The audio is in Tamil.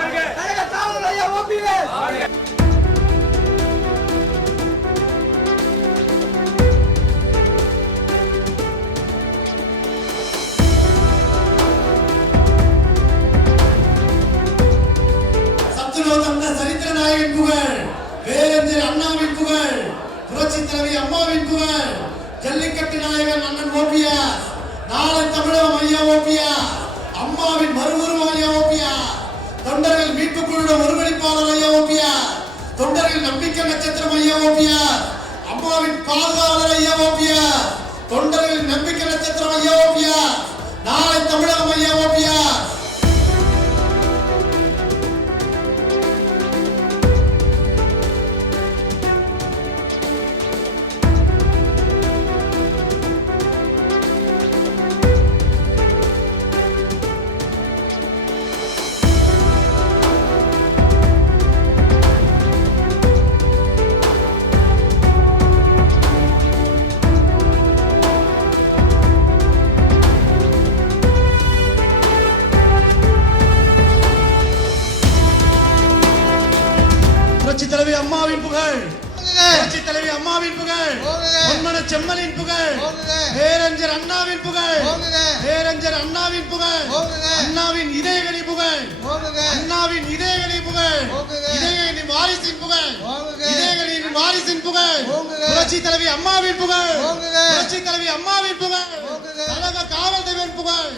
கழக காவலர் ஐயா ஓபிஎஸ் சரித்திர நாயகன் புகழ், பேரறிஞர் அண்ணாவின் புகழ், புரட்சி தலைவி அம்மாவின் புகழ், ஜல்லிக்கட்டு நாயகன் அண்ணன் ஓபிஎஸ், நாளை தமிழகம் ஐயா ஓபிஎஸ், அம்மாவின் மறுஉருவம் ஐயா ஓபிஎஸ், தொண்டர்கள் மீட்பு குழுட ஒருங்கிணைப்பாளர் ஐயா ஓபிஎஸ், தொண்டர்கள் நம்பிக்கை நட்சத்திரம் ஐயா ஓபிஎஸ், அம்மாவின் பாதுகாவலர் ஐயா ஓபிஎஸ், தொண்டர்கள் நம்பிக்கை நட்சத்திரம் ஐயா ஓபிஎஸ், நாளை தமிழகம் ஐயா ஓபிஎஸ். புரட்சி தலைவி அம்மாவின் புகழ், புரட்சி தலைவி அம்மாவின் புகழ், பொன்மன செம்மலின் புகழ், பேரறிஞர் அண்ணாவின் புகழ், பேரறிஞர் அண்ணாவின் புகழ், அண்ணாவின் இதயகனி புகழ், அண்ணாவின் இதயகனி புகழ், இதயகனி வாரிசின் புகழ், இதயகனின் வாரிசின் புகழ், புரட்சி தலைவி அம்மாவின் புகழ், புரட்சி தலைவி அம்மாவின் புகழ், கழக காவல் தெய்வன் புகழ்,